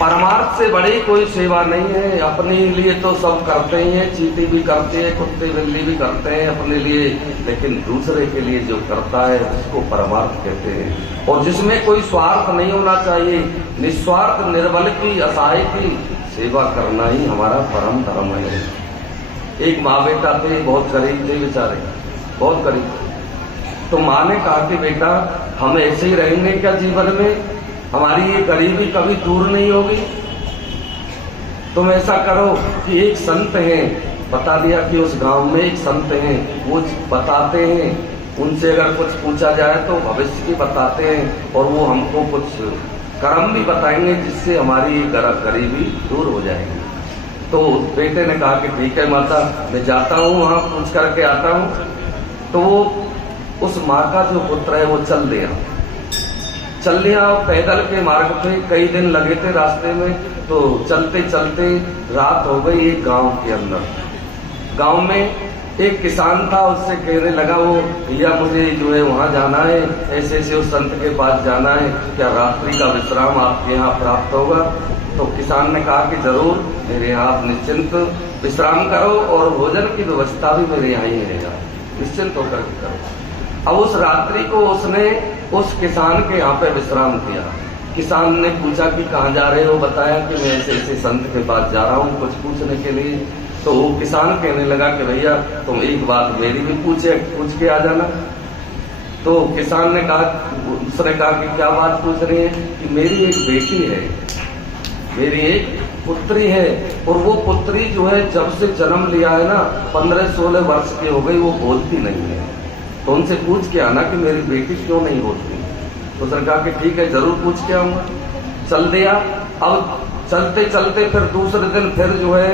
परमार्थ से बड़ी कोई सेवा नहीं है। अपने लिए तो सब करते ही हैं, चींटी भी करते हैं, कुत्ते बिल्ली भी करते हैं अपने लिए, लेकिन दूसरे के लिए जो करता है उसको परमार्थ कहते हैं। और जिसमें कोई स्वार्थ नहीं होना चाहिए, निस्वार्थ निर्बल की असहाय की सेवा करना ही हमारा परम धर्म है। एक माँ बेटा थे, बहुत गरीब थे बेचारे, बहुत गरीब। तो माँ ने कहा कि बेटा हम ऐसे ही रहेंगे क्या जीवन में, हमारी ये गरीबी कभी दूर नहीं होगी। तुम ऐसा करो कि एक संत हैं, बता दिया कि उस गांव में एक संत हैं, वो बताते हैं, उनसे अगर कुछ पूछा जाए तो भविष्य की बताते हैं और वो हमको कुछ कर्म भी बताएंगे जिससे हमारी गरीबी दूर हो जाएगी। तो बेटे ने कहा कि ठीक है माता, मैं जाता हूँ वहाँ पूछ करके आता हूँ। तो उस माँ का जो पुत्र है वो चल लिया और पैदल के मार्ग पे कई दिन लगे थे रास्ते में। तो चलते चलते रात हो गई एक गांव के अंदर। गांव में एक किसान था, उससे कहने लगा वो भैया मुझे जो है वहां जाना है, ऐसे ऐसे उस संत के पास जाना है, क्या रात्रि का विश्राम आपके यहाँ प्राप्त होगा। तो किसान ने कहा कि जरूर, मेरे यहाँ आप निश्चिंत विश्राम करो और भोजन की व्यवस्था भी मेरे यहाँ ही रहेगा, निश्चिंत होकर के करो। अब उस रात्रि को उसने उस किसान के यहाँ पे विश्राम किया। किसान ने पूछा कि कहाँ जा रहे हो, बताया कि मैं ऐसे ऐसे संत के पास जा रहा हूँ कुछ पूछने के लिए। तो वो किसान कहने लगा कि भैया तुम एक बात मेरी भी पूछ के आ जाना। तो किसान ने कहा, उसने कहा कि क्या बात पूछ रही है, कि मेरी एक बेटी है, मेरी एक पुत्री है, और वो पुत्री जो है जब से जन्म लिया है ना 15-16 वर्ष की हो गई, वो बोलती नहीं है। तो उनसे पूछ के आना कि मेरी बेटी क्यों नहीं बोलती। तो उसने कहा कि ठीक है जरूर पूछ के आऊंगा। चल दिया। अब चलते चलते फिर दूसरे दिन फिर जो है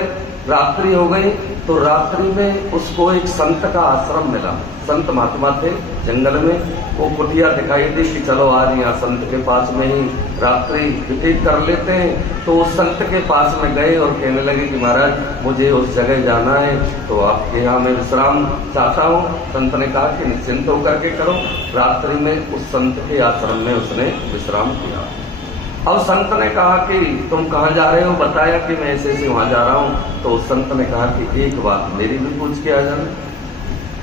रात्रि हो गई। तो रात्रि में उसको एक संत का आश्रम मिला। संत महात्मा थे जंगल में, वो कुटिया दिखाई दी कि चलो आज यहाँ संत के पास में ही रात्रि व्यतीत कर लेते हैं। तो उस संत के पास में गए और कहने लगे कि महाराज मुझे उस जगह जाना है, तो आपके यहाँ मैं विश्राम चाहता हूँ। संत ने कहा कि निश्चिंत होकर के करो। रात्रि में उस संत के आश्रम में उसने विश्राम किया। अब संत ने कहा कि तुम कहाँ जा रहे हो, बताया कि मैं ऐसे ऐसे वहां जा रहा हूँ। तो उस संत ने कहा कि एक बात मेरी भी पूछ के आ जाना।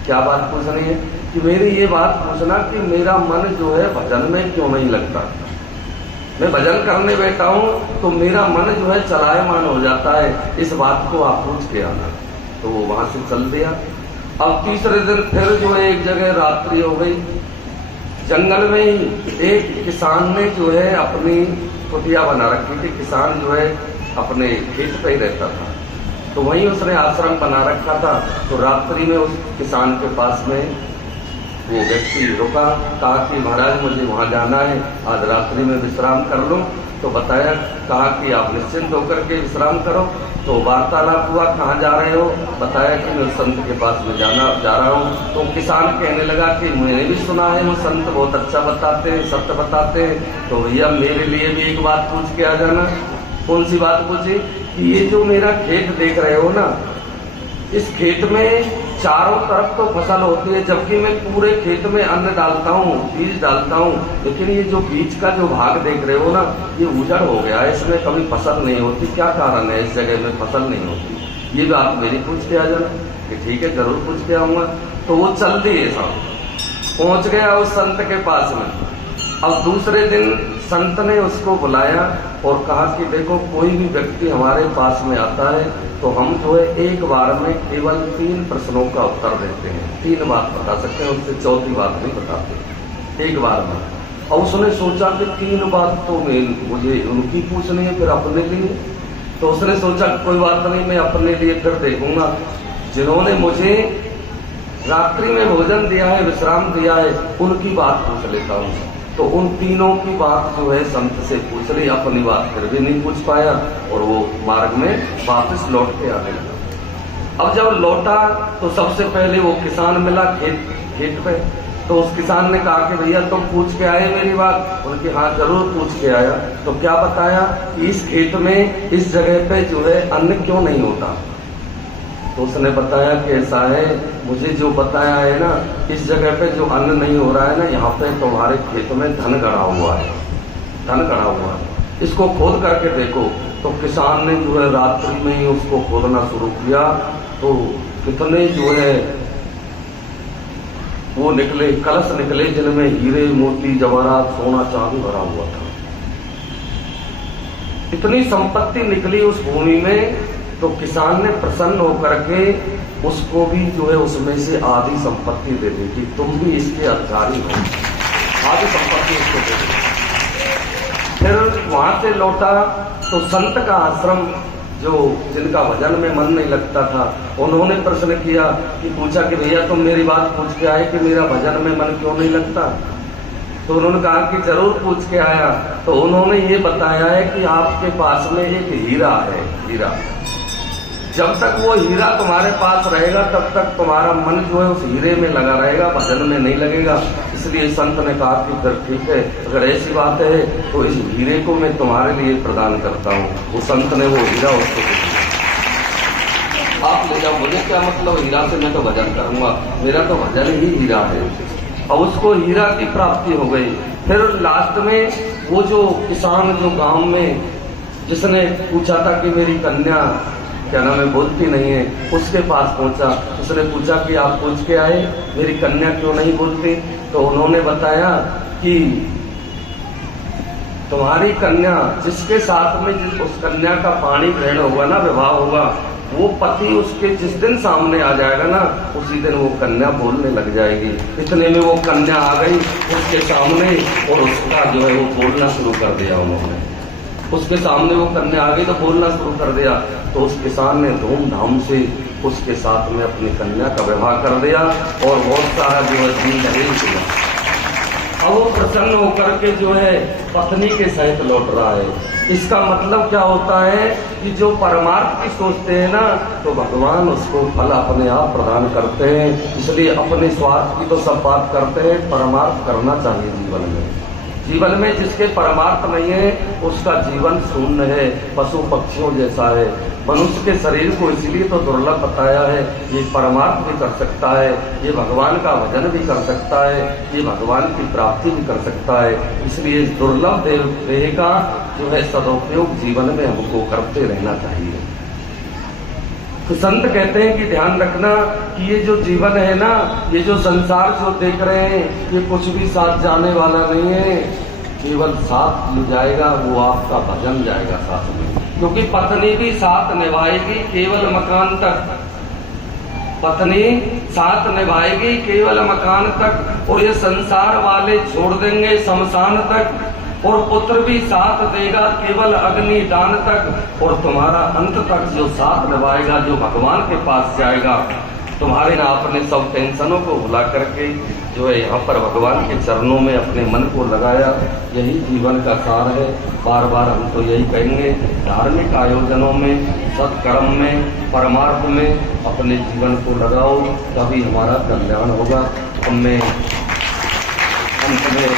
क्या बात पूछनी है, कि मेरी ये बात पूछना कि मेरा मन जो है भजन में क्यों नहीं लगता। मैं भजन करने बैठा हूँ तो मेरा मन जो है चलायमान हो जाता है, इस बात को आप पूछ के आना। तो वो वहां से चल दिया। अब तीसरे दिन फिर जो है एक जगह रात्रि हो गई। जंगल में ही एक किसान ने जो है अपनी कुटिया बना रखी थी। किसान जो है अपने खेत पे ही रहता था, तो वहीं उसने आश्रम बना रखा था। तो रात्रि में उस किसान के पास में वो व्यक्ति रुका, कहा कि महाराज मुझे वहां जाना है, आज रात्रि में विश्राम कर लूं। तो बताया, कहा कि आप निश्चिंत होकर के विश्राम करो। तो वार्तालाप हुआ, कहाँ जा रहे हो, बताया कि मैं उस संत के पास में जा रहा हूँ। तो किसान कहने लगा कि मैंने भी सुना है वो संत बहुत अच्छा बताते हैं, सत्य बताते हैं, तो भैया मेरे लिए भी एक बात पूछ के आ जाना। कौन सी बात पूछी, कि ये जो मेरा खेत देख रहे हो ना, इस खेत में चारों तरफ तो फसल होती है, जबकि मैं पूरे खेत में अन्न डालता हूँ, बीज डालता हूँ, लेकिन ये जो बीज का जो भाग देख रहे हो ना, ये उजड़ हो गया है, इसमें कभी फसल नहीं होती। क्या कारण है इस जगह में फसल नहीं होती, ये बात मेरी पूछ के आ जाना। कि ठीक है जरूर पूछ के आऊंगा। तो वो चल दिए, पहुंच गया उस संत के पास में। अब दूसरे दिन संत ने उसको बुलाया और कहा कि देखो कोई भी व्यक्ति हमारे पास में आता है तो हम जो है एक बार में केवल 3 प्रश्नों का उत्तर देते हैं, 3 बात बता सकते हैं, उससे चौथी बात नहीं बताते, एक बार में। और उसने सोचा कि 3 बात तो मुझे उनकी पूछनी है, फिर अपने लिए। तो उसने सोचा कोई बात नहीं, मैं अपने लिए फिर देखूंगा, जिन्होंने मुझे रात्रि में भोजन दिया है, विश्राम दिया है, उनकी बात पूछ लेता हूँ। तो उन तीनों की बात जो है संत से पूछ ली, अपनी बात फिर भी नहीं पूछ पाया और वो मार्ग में वापस लौट के आने लगा। अब जब लौटा तो सबसे पहले वो किसान मिला खेत पे। तो उस किसान ने कहा कि भैया तुम पूछ के आए मेरी बात। उनकी हाँ जरूर पूछ के आया। तो क्या बताया कि इस खेत में इस जगह पे जो है अन्न क्यों नहीं होता। तो उसने बताया कि ऐसा है, मुझे जो बताया है ना, इस जगह पे जो अन्न नहीं हो रहा है ना, यहाँ पे तुम्हारे खेत में धन गड़ा हुआ है, धन गड़ा हुआ है। इसको खोद करके देखो। तो किसान ने जो है रात्रि में ही उसको खोदना शुरू किया, तो कितने जो है वो निकले, कलश निकले जिनमें हीरे मोती जवाहरात सोना चांदी भरा हुआ था। इतनी संपत्ति निकली उस भूमि में। तो किसान ने प्रसन्न होकर के उसको भी जो है उसमें से आधी संपत्ति दे दी कि तुम भी इसके अधिकारी हो, आधी संपत्ति उसको दे दी। फिर वहां से लौटा तो संत का आश्रम, जो जिनका भजन में मन नहीं लगता था, उन्होंने प्रश्न किया कि पूछा कि भैया तुम मेरी बात पूछ के आए कि मेरा भजन में मन क्यों नहीं लगता। तो उन्होंने कहा कि जरूर पूछ के आया। तो उन्होंने ये बताया है कि आपके पास में एक हीरा है, हीरा। जब तक वो हीरा तुम्हारे पास रहेगा तब तक तुम्हारा मन जो है उस हीरे में लगा रहेगा, भजन में नहीं लगेगा। इसलिए संत ने कहा कि फिर ठीक है, अगर ऐसी बात है तो इस हीरे को मैं तुम्हारे लिए प्रदान करता हूँ। वो संत ने वो हीरा उसको दिया, आप ले जाओ, मुझे क्या मतलब हीरा से, मैं तो भजन करूंगा, मेरा तो भजन ही हीरा है। और उसको हीरा की प्राप्ति हो गई। फिर लास्ट में वो जो किसान जो गांव में जिसने पूछा था कि मेरी कन्या क्या नाम है बोलती नहीं है, उसके पास पहुंचा। उसने पूछा कि आप पूछ के आए मेरी कन्या क्यों नहीं बोलती। तो उन्होंने बताया कि तुम्हारी कन्या जिसके साथ में उस कन्या का पाणी ग्रहण होगा ना, विवाह होगा, वो पति उसके जिस दिन सामने आ जाएगा ना, उसी दिन वो कन्या बोलने लग जाएगी। इतने में वो कन्या आ गई उसके सामने और उसका जो है वो बोलना शुरू कर दिया। उन्होंने उसके सामने वो कन्या आ गई तो बोलना शुरू कर दिया। तो उस किसान ने धूमधाम से उसके साथ में अपनी कन्या का विवाह कर दिया और बहुत सारा जो है दिन दहेज दिया। अब वो प्रसन्न होकर के जो है पत्नी के सहित लौट रहा है। इसका मतलब क्या होता है कि जो परमार्थ की सोचते हैं ना, तो भगवान उसको फल अपने आप प्रदान करते हैं। इसलिए अपने स्वार्थ की तो सब बात करते हैं, परमार्थ करना चाहिए जीवन में। जीवन में जिसके परमार्थ नहीं है उसका जीवन शून्य है, पशु पक्षियों जैसा है। मनुष्य के शरीर को इसलिए तो दुर्लभ बताया है, ये परमार्थ भी कर सकता है, ये भगवान का भजन भी कर सकता है, ये भगवान की प्राप्ति भी कर सकता है। इसलिए दुर्लभ देह का जो है सदुपयोग जीवन में हमको करते रहना चाहिए। तो संत कहते हैं कि ध्यान रखना कि ये जो जीवन है ना, ये जो संसार जो देख रहे हैं, ये कुछ भी साथ जाने वाला नहीं है। केवल साथ ले जाएगा वो आपका भजन जाएगा साथ में, क्योंकि पत्नी भी साथ निभाएगी केवल मकान तक। पत्नी साथ निभाएगी केवल मकान तक, और ये संसार वाले छोड़ देंगे शमशान तक। और पुत्र भी साथ देगा केवल अग्नि दान तक, और तुम्हारा अंत तक जो साथ निभाएगा, जो भगवान के पास जाएगा, तुम्हारे ना अपने सब टेंशनों को भुला करके जो है यहाँ पर भगवान के चरणों में अपने मन को लगाया। यही जीवन का सार है। बार बार हम तो यही कहेंगे, धार्मिक आयोजनों में, सत्कर्म में, परमार्थ में अपने जीवन को लगाओ, तभी हमारा कल्याण होगा। हमें अंत में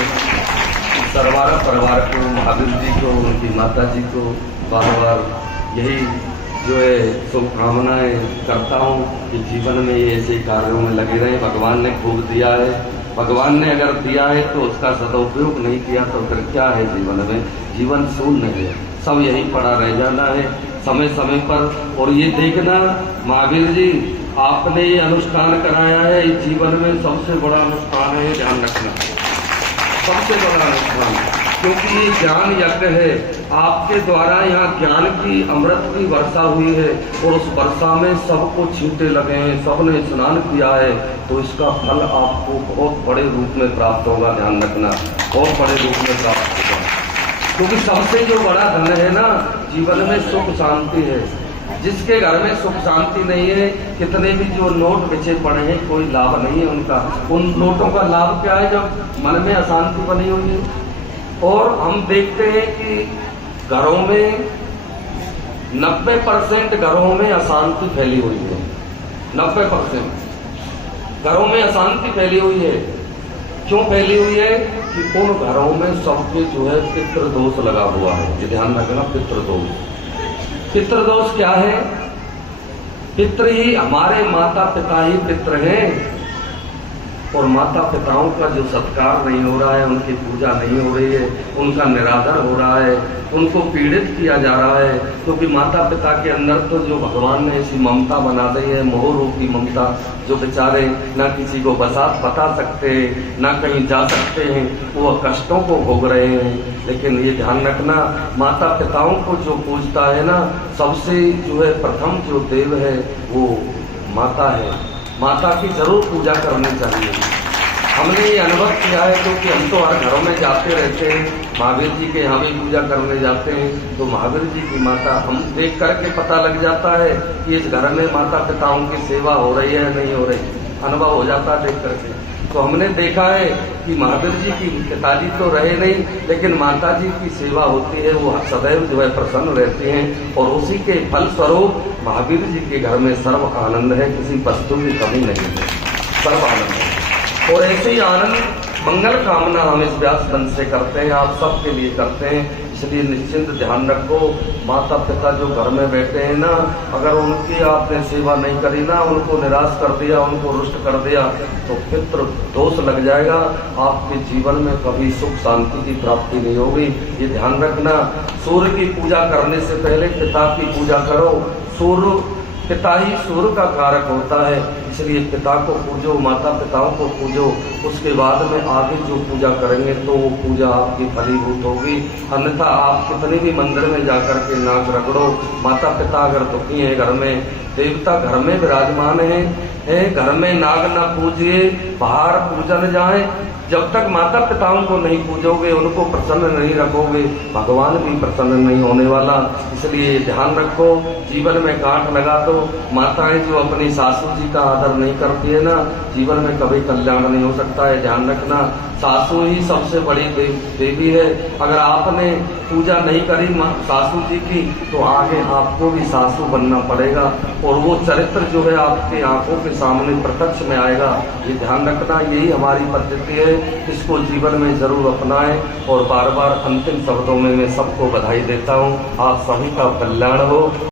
सरवारा परिवार को, महावीर जी को, उनकी माता जी को बार बार यही जो है शुभकामनाएं करता हूँ कि जीवन में ये ऐसे कार्यों में लगे रहें। भगवान ने खूब दिया है, भगवान ने अगर दिया है तो उसका सदुपयोग नहीं किया तो फिर क्या है जीवन में? जीवन शून्य है, सब यही पड़ा रह जाना है समय समय पर। और ये देखना महावीर जी आपने ये अनुष्ठान कराया है, इस जीवन में सबसे बड़ा अनुष्ठान है, ध्यान रखना, सबसे बड़ा अनुष्ठान, क्योंकि ये ज्ञान यज्ञ है। आपके द्वारा यहाँ ज्ञान की अमृत की वर्षा हुई है और उस वर्षा में सबको छींटे लगे हैं, सबने स्नान किया है, तो इसका फल आपको बहुत बड़े रूप में प्राप्त होगा। ध्यान रखना, बहुत बड़े रूप में प्राप्त होगा, क्योंकि सबसे जो बड़ा धन है ना जीवन में, सुख शांति है। जिसके घर में सुख शांति नहीं है, कितने भी जो नोट बिछे पड़े हैं, कोई लाभ नहीं है उनका। उन नोटों का लाभ क्या है जब मन में अशांति बनी हुई है। और हम देखते हैं कि घरों में 90% घरों में अशांति फैली हुई है। 90% घरों में अशांति फैली हुई है। क्यों फैली हुई है? कि उन घरों में सबके जो है पितृदोष लगा हुआ है। ये ध्यान रखना, पितृदोष। पितृदोष क्या है? पितृ ही हमारे माता पिता ही पितृ हैं। और माता पिताओं का जो सत्कार नहीं हो रहा है, उनकी पूजा नहीं हो रही है, उनका निरादर हो रहा है, उनको पीड़ित किया जा रहा है, क्योंकि माता पिता के अंदर तो जो भगवान ने ऐसी ममता बना दी है, मोह रूपी ममता, जो बेचारे ना किसी को बता सकते हैं, ना कहीं जा सकते हैं, वो कष्टों को भोग रहे हैं। लेकिन ये ध्यान रखना, माता पिताओं को जो पूजता है ना, सबसे जो है प्रथम जो देव है वो माता है। माता की जरूर पूजा करनी चाहिए। हमने ये अनुभव किया है, क्योंकि हम तो हर घरों में जाते रहते हैं, महावीर जी के यहाँ भी पूजा करने जाते हैं, तो महावीर जी की माता हम देख करके पता लग जाता है कि इस घर में माता पिताओं की सेवा हो रही है नहीं हो रही, अनुभव हो जाता है देख करके। तो हमने देखा है कि महावीर जी की पिताजी तो रहे नहीं, लेकिन माता जी की सेवा होती है, वो सदैव जो है प्रसन्न रहती हैं, और उसी के फलस्वरूप महावीर जी के घर में सर्व आनंद है, किसी वस्तु की कमी नहीं है, सर्व आनंद है। और ऐसे ही आनंद मंगल कामना हम इस व्यास मंच से करते हैं, आप सबके लिए करते हैं। इसलिए निश्चिंत ध्यान रखो, माता पिता जो घर में बैठे हैं ना, अगर उनकी आपने सेवा नहीं करी ना, उनको निराश कर दिया, उनको रुष्ट कर दिया, तो पितृ दोष लग जाएगा, आपके जीवन में कभी सुख शांति की प्राप्ति नहीं होगी। ये ध्यान रखना। सूर्य की पूजा करने से पहले पिता की पूजा करो। सूर्य पिता ही सूर्य का कारक होता है, इसलिए पिता को पूजो, माता पिताओं को पूजो, उसके बाद में आगे जो पूजा करेंगे तो वो पूजा आपकी फलीभूत होगी। अन्यथा आप कितने भी मंदिर में जाकर के नाक रगड़ो, माता पिता अगर दुखी हैं, घर में देवता घर में विराजमान है, घर में नाग न पूजिए, बाहर पूजन जाए। जब तक माता पिताओं को नहीं पूजोगे, उनको प्रसन्न नहीं रखोगे, भगवान भी प्रसन्न नहीं होने वाला। इसलिए ध्यान रखो, जीवन में गांठ लगा तो माताएं जो अपनी सासू जी का आदर नहीं करती है ना, जीवन में कभी कल्याण नहीं हो सकता है। ध्यान रखना, सासू ही सबसे बड़ी देवी है। अगर आपने पूजा नहीं करी सासू जी की, तो आगे आपको भी सासू बनना पड़ेगा, और वो चरित्र जो है आपके आंखों के सामने प्रत्यक्ष में आएगा। ये ध्यान रखना, यही हमारी पद्धति है, इसको जीवन में जरूर अपनाएं। और बार बार अंतिम शब्दों में मैं सबको बधाई देता हूँ। आप सभी का कल्याण हो।